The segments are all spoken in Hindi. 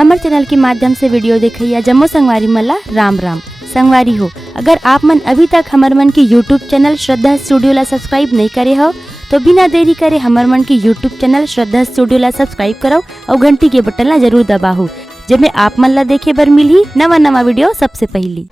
हमार चैनल के माध्यम से वीडियो देखिए जम्मो संगवारी मल्ला राम राम। संगवारी हो, अगर आप मन अभी तक हमार मन की यूट्यूब चैनल श्रद्धा स्टूडियो ला सब्सक्राइब नहीं करे हो तो बिना देरी करे हमार मन की यूट्यूब चैनल श्रद्धा स्टूडियो ला सब्सक्राइब करो और घंटी के बटन ला जरूर दबाओ, जिसमें आप मन ला देखे बर मिली नवा नवा वीडियो सबसे पहली।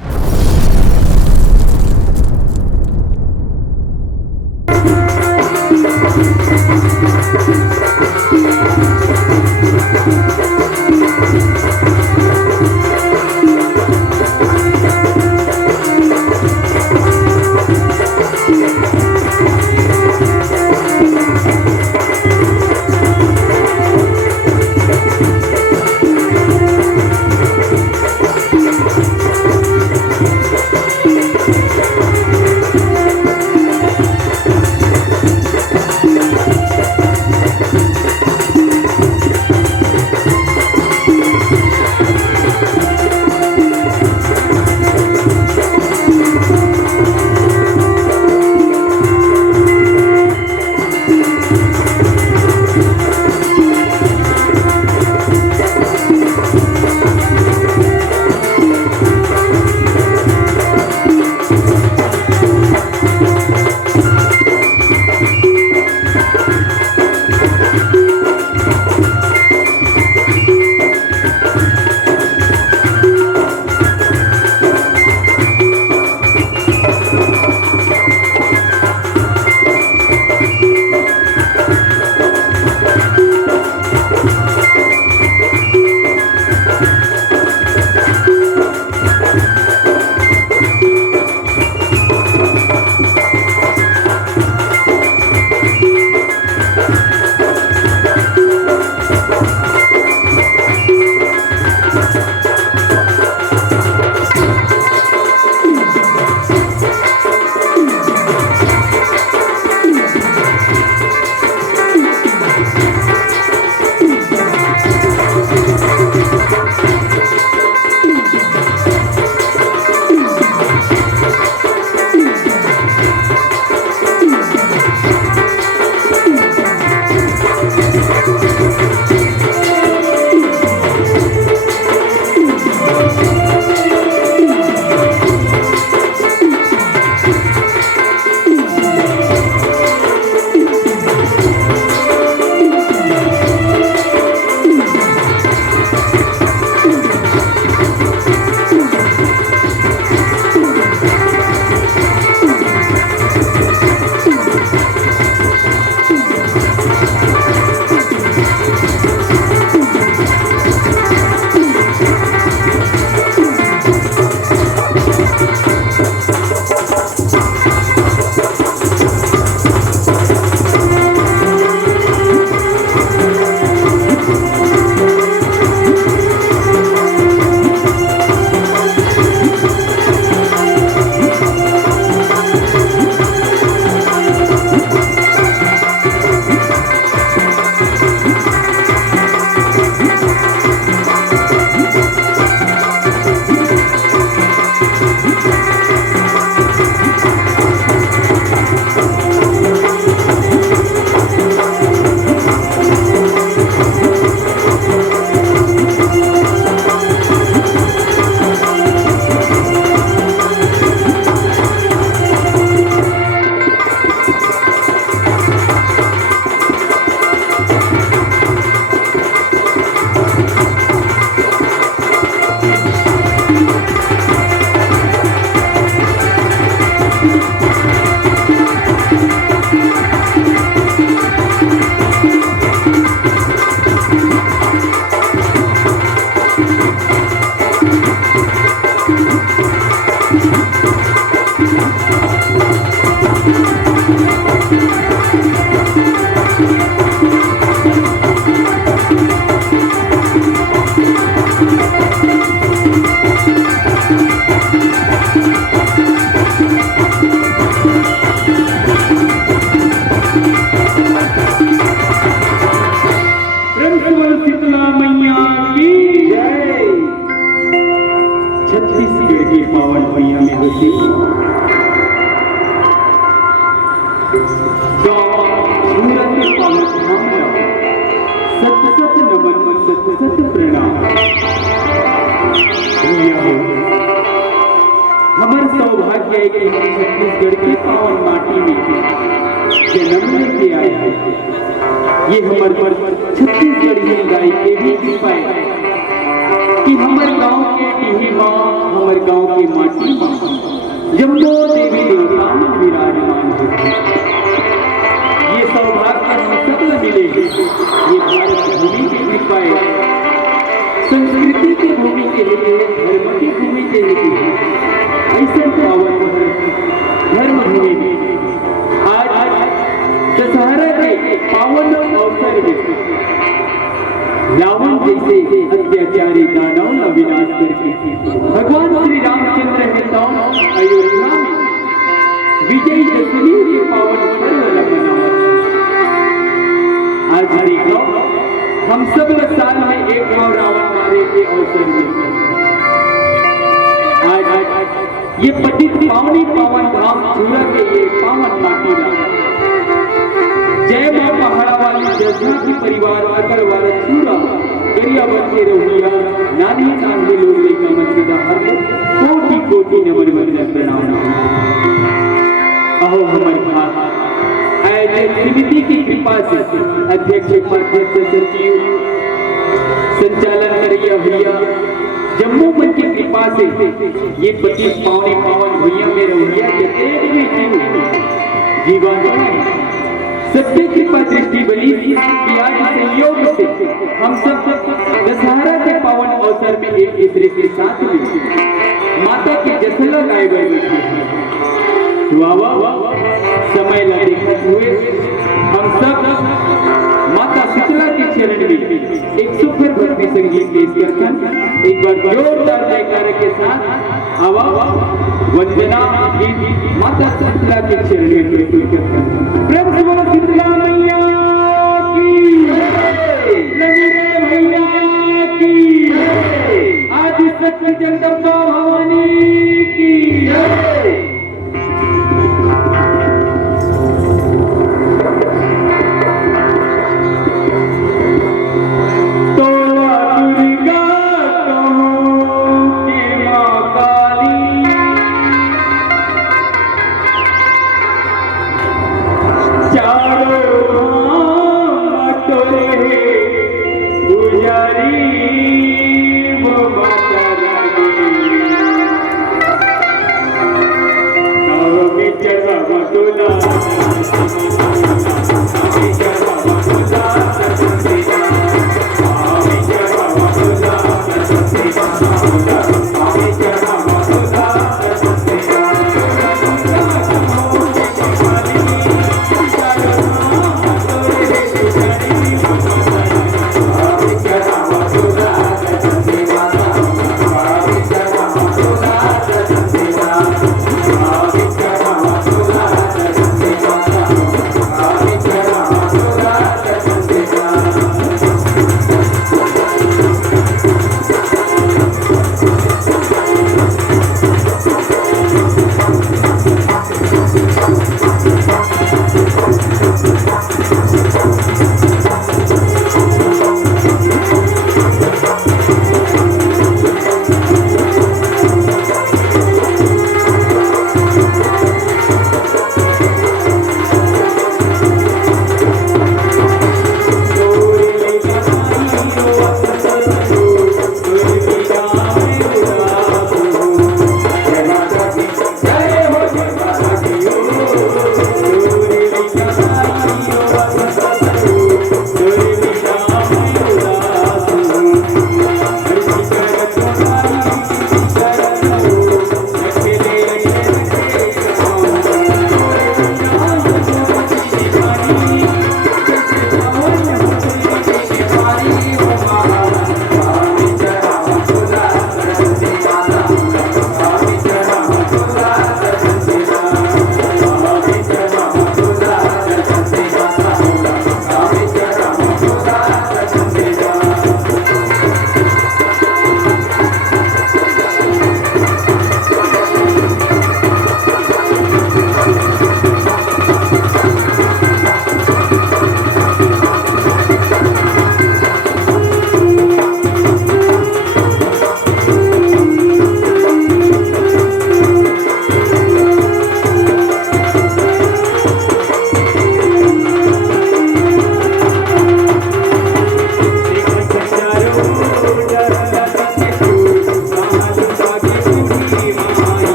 सौभाग्य है कि हम छत्तीसगढ़ की पावन माटी में जन्म लेके आए हैं। ये हमारे छत्तीसगढ़ी गाय के भी कृपा है कि हमारे गांव के टीही माँ, हमारे गांव की माटी माँ जम्मो देवी देवता में विराजमान है। ये सौभाग्य हम सबको मिले। ये भारत भूमि की कृपा है, संस्कृति की भूमि के लिए, धर्म की भूमि के लिए। ऐसा पावन धर्म भूमि में आज दशहरा के पावन अवसर में रावण जैसे अत्याचारी दानव का विनाश करके भगवान श्री रामचंद्र है तो अयोध्या में विजय दशमी के पावन पर्व मनाया। आज देखो हम सब साल में एक बार रावण मारे के अवसर में आज ये पतित पावनी पावन धाम चूड़ा के ये पावन माटी ला जय मां पहाड़ा वाली जजना की परिवार अकर वाला चूड़ा गरिया बन के रहुआ नानी नानी लोग लेकर मस्जिद हर कोटि कोटि नमन वंदन प्रणाम। अहो हमारे खास आयोजक समिति की कृपा से अध्यक्ष उपाध्यक्ष सचिव संचालन करिया भैया जम्मू मन की कृपा से ये 25 पावनी पावन भैया में रहुआ जितने भी जीवन सत्य कृपा दृष्टि बनी कि आज संयोग से हम सब दशहरा के पावन अवसर में एक दूसरे के साथ में माता की जसला गाय बैठे समय न देखते हुए हम सब माता शीतला के चरण में एक सुखद भक्ति संगीत पेश करकर एक बार जोरदार जयकारे के साथ आवा वंदना गीत माता शीतला के चरण में प्रस्तुत करते हैं। प्रेम से बोलो शीतला मैया की जय, भैया की जय, आदि शक्ति जगदम्बा भवानी की जय।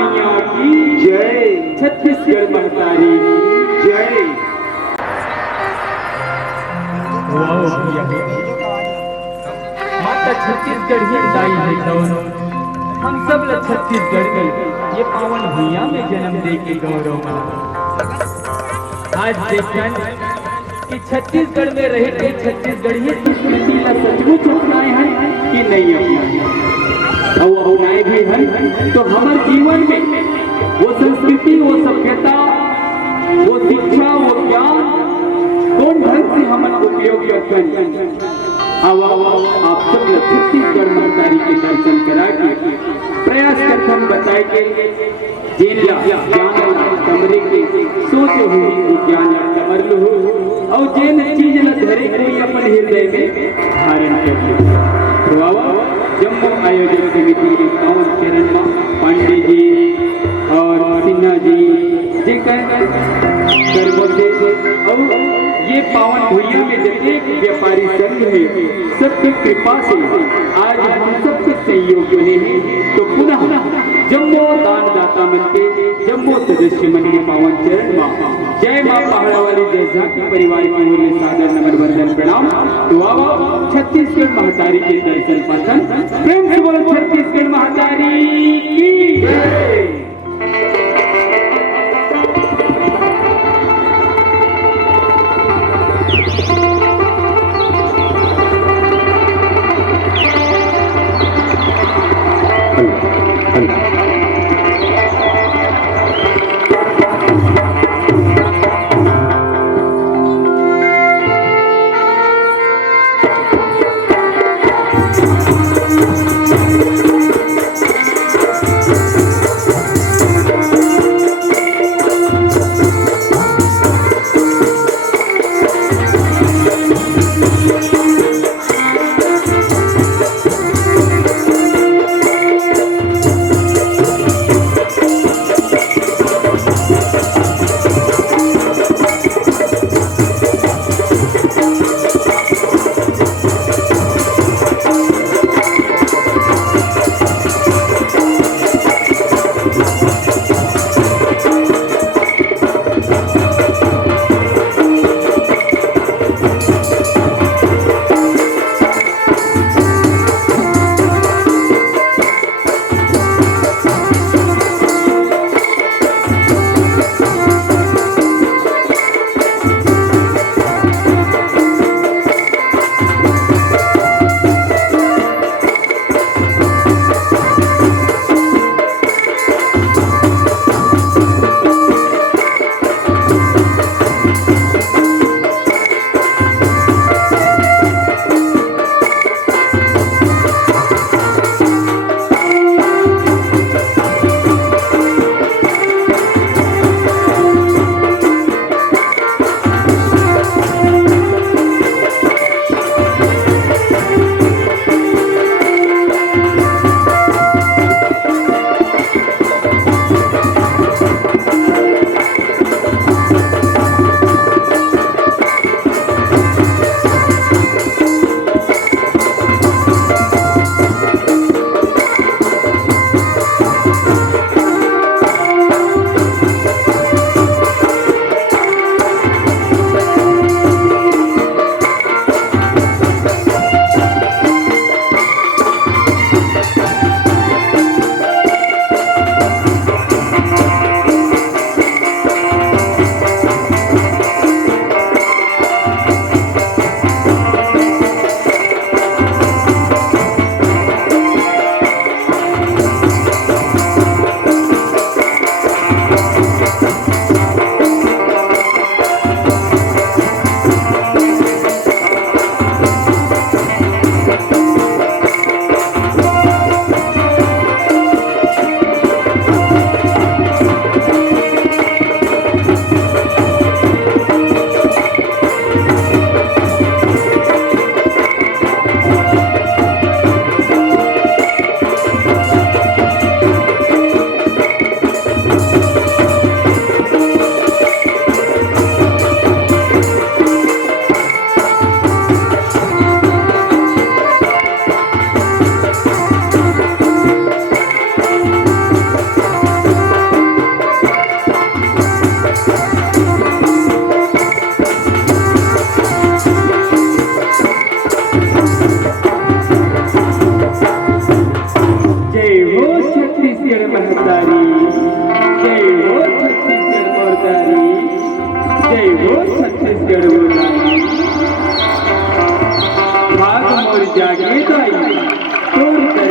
मैया की जय, छत्तीसगढ़ महतारी की जय। माता छत्तीसगढ़ ही दाई है गौरव, हम सब लोग छत्तीसगढ़ के ये पावन भूमिया में जन्म दे के गौरव। आज देखन कि छत्तीसगढ़ में रह के छत्तीसगढ़ी संस्कृति ला सचमुच अपनाए हैं कि नहीं अपनाए, और अपनाए भी हैं तो हमारे जीवन में वो संस्कृति, वो सभ्यता, वो शिक्षा, वो ज्ञान कौन ढंग से हम उपयोग करते हैं। अब आप सब लोग छत्तीसगढ़ महतारी के दर्शन करा के प्रयास करते हम बताए के जेला ज्ञान कमरे के सोचे हुए ज्ञान कमर लो और जेन चीज न धरे कोई अपन हृदय में धारण कर तो जम्मू आयोजन समिति के कौन चरण पांडे जी और सिन्हा जी जे और ये पावन भूमिया में एक व्यापारी संघ है, सबकी कृपा से आज हम सबके सहयोग मिले हैं। तो पुनः जम्मो दानदाता मन के जम्मो सदस्य मन के पावन चरण माँ जय माँ पहाड़ा वाली जय झांकी परिवार की ओर से सादर नमन वंदन प्रणाम। तो आओ छत्तीसगढ़ महतारी के दर्शन पाचन प्रेम से बोलो छत्तीसगढ़ महतारी की जय।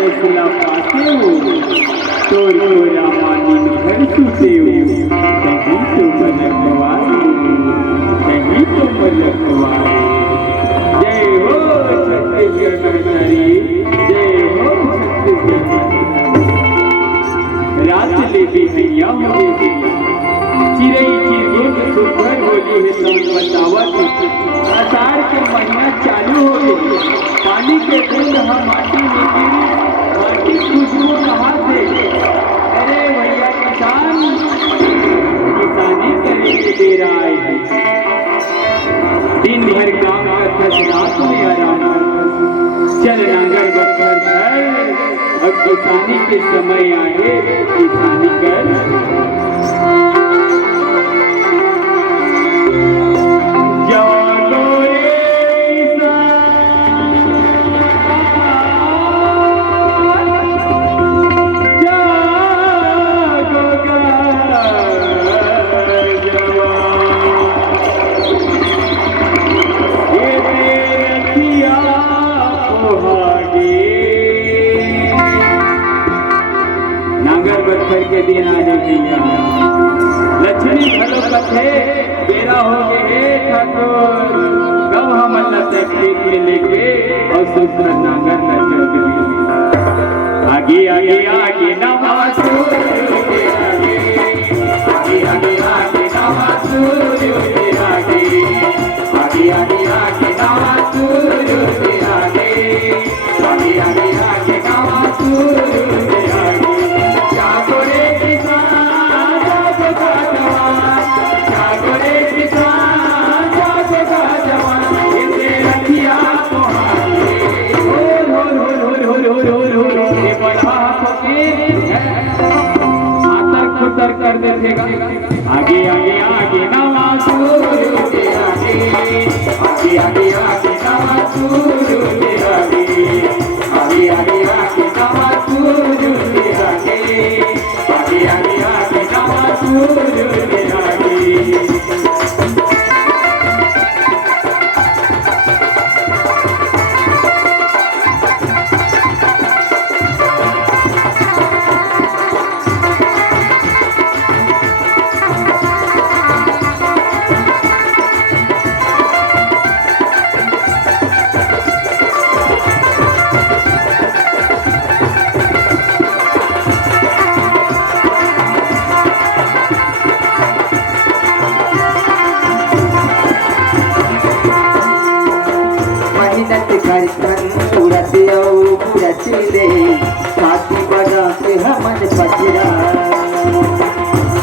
हौसला पाते हो तोर तोरा मानिन घर सुते हो कहीं तो मलकवाए कहीं तो मलकवाए। जय हो छत्तीसगढ़ नर्सरी, जय हो छत्तीसगढ़। रात ले भी हैया हो चिड़ई चिरगुन सुघर होली है सब बतावत। आषाढ़ के महीना चालू हो गए, पानी के बूंद हम माटी में गिरी, माटी खुशबू कहाँ से। अरे भैया किसान किसानी करे के बेरा आए हैं। दिन भर काम कर रात में आराम चल नांगर बकर घर, अब किसानी के समय आए किसानी कर। नांगर बत्थर के दिन आने भैया लक्ष्मी भलो कथे बेरा हो गए ठाकुर कब हम अल्लाह से खेत में लेके और सुंदर नांगर न चल आगे आगे आगे नवासू आगे आगे आगे आगे नवासू आगे आगे आगे आगे नवासू आगे आगे आगे आगे नवासू कर देगा आगे आगे आगे नवासू आगे आगे आगे आगे नवासू आगे आगे आगे आगे नवासू आगे आगे आगे नवासू आगे। साथी बनाते हमन पचरा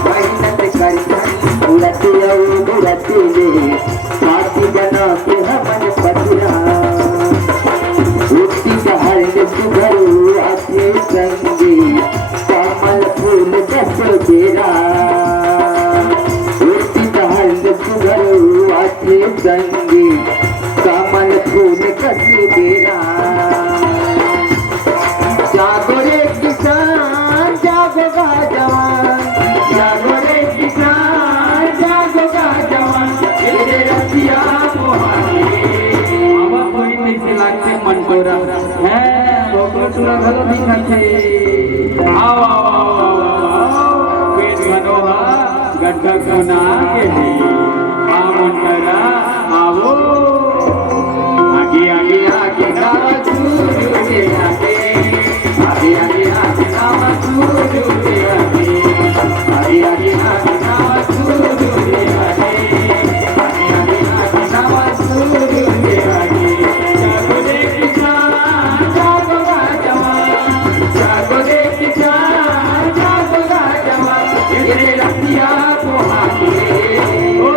मेहनत करके उड़ते उड़ते ले साथी बनाते हमन पचरा उठी बहर सुघरू आके संगे कमल फूल दस बेरा उठी बहर सुघरू आके संगे कमल फूल दस बेरा। जागो रे किसान जागो गा जवान, जागो रे किसान जागो गा जवान, तेरे रसिया मोहानी बाबा कोई कैसे लागते मन तोरा है भोगो तुरा घलो दिखाते आओ आओ आओ आओ पेट मनोहा गड्ढा कोना के है आ मंतरा आओ आगे आगे आगे नवासू आगे आगे आगे आगे नवासू आगे आगे आगे आगे नवासू आगे आगे आगे आगे नवासू आगे। जागो रे किसान जागो गा जवान, जागो रे किसान जागो गा जवान, तेरे रसिया को आगे ओ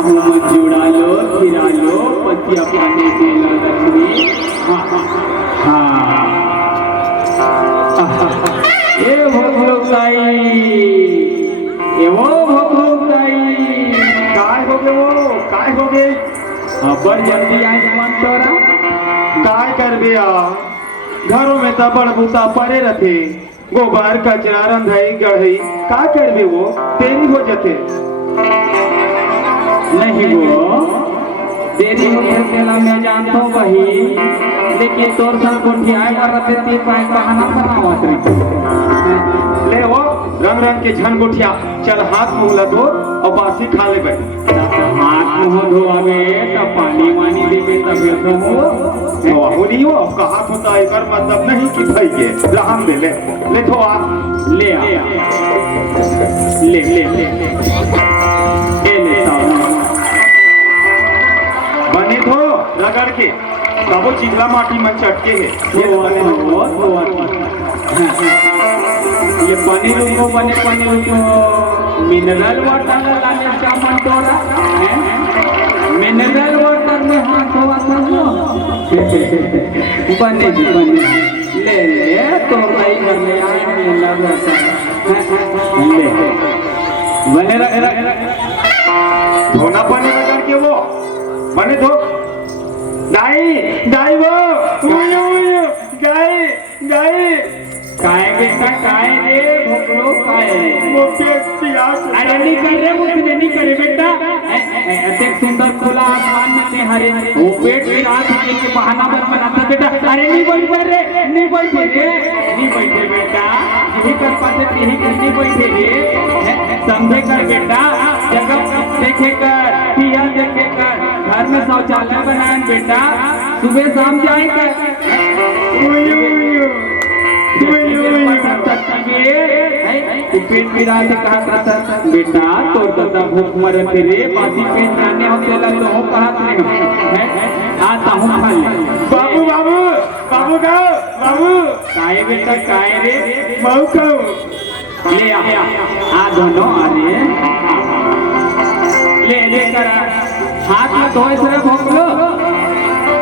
कहूँ मत जुड़ा लो खिरा लो पतिया पानी देला लक्ष्मी। हाँ ये भोगलोकाई ये वो भोगलोकाई काय हो गए वो काय हो गए अबर जल्दी आए मन तोरा काय करबे आ घरों में तो बड़ बूता पड़े रखे गोबर कचरा रंधई गढ़ई का करबे वो तेरी हो जते नहीं वो तेरी होना मैं जानता हूँ वही लेकिन तोर सा गोठियाए पर रहते ती पाए बहाना बनावत रही ले वो रंग रंग के झन गोठिया चल हाथ मुंह लधो और बासी खा ले बैठ हाथ मुँह धोआवे तब पानी वानी देवे तब तो हो होली हो कहा होता है कर मतलब नहीं कि भाई के रहम दे ले थो आ ले आ ले ले ले ले बने थो रगड़ के तबो चिजला माटी में चटके है ये बने हो ये पनीर को बने पनीर को मिनरल वाटर लाने चामन तोड़ा मिनरल वाटर में हाथ धोआ था बने ले ले तो भाई कर ले आए लग ले बने धोना पानी रगड़ के वो बने धो दाई दाई वो गाय गाय काय बेटा काय रे भोकरो काय वो पेट प्यास अरे नहीं कर रे मुझे नहीं करे बेटा ऐसे सुंदर खुला आसमान में ते हरे वो पेट की रात के बहाना मत बनाता बेटा अरे नहीं बैठे रे नहीं बैठे बेटा यही कर पाते यही करनी बैठे रे समझे कर बेटा जगह देखे कर पिया देखे कर घर में शौचालय बनाए बेटा सुबह शाम जाए कर पेट गिरा से कहा करता बेटा तो दादा भूख मरे तेरे बासी पेट जाने होते लग तो हो कहा नहीं है आता हूं खा ले बाबू बाबू बाबू का बाबू काय बेटा काय रे बाबू का ले आ दोनों अरे ले कर हाथ में धोए से भोग लो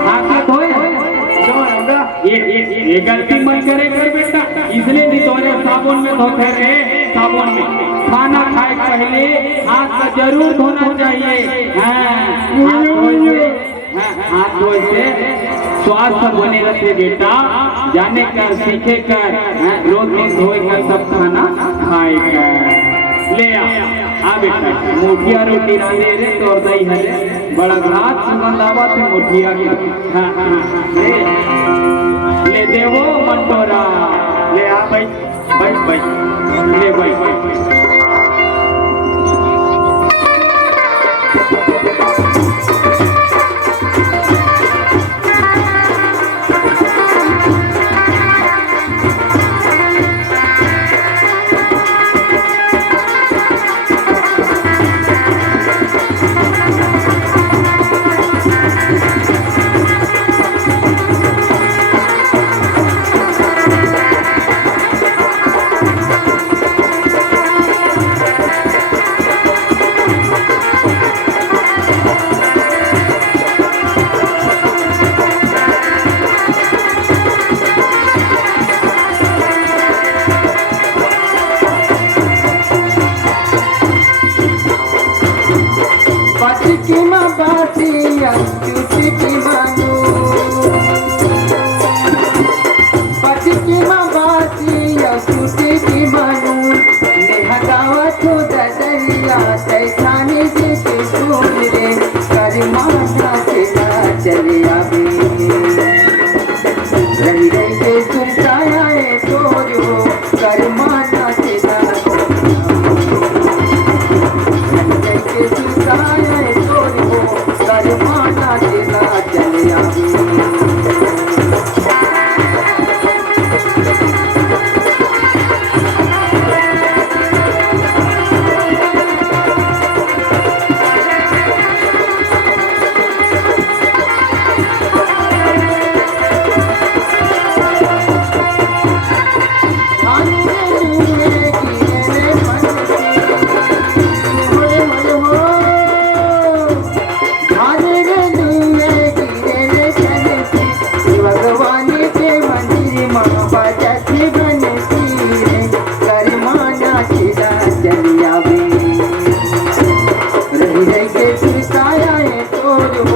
हाथ में धोए ये गलती मत करे कर बेटा इसलिए नहीं धोने साबुन में धोते रहे साबुन में खाना खाए पहले हाथ का जरूर धोना चाहिए हाथ धोए से स्वास्थ्य बने रहते बेटा जाने कर सीखे कर रोज दिन धोए कर सब खाना खाए कर ले आ बेटा मुठिया रोटी रांधे रे तोर दही हरे बड़ा घात सुगंध आवा थे मुठिया के ले देवो मंटोरा ले आ भाई ले भाई रोज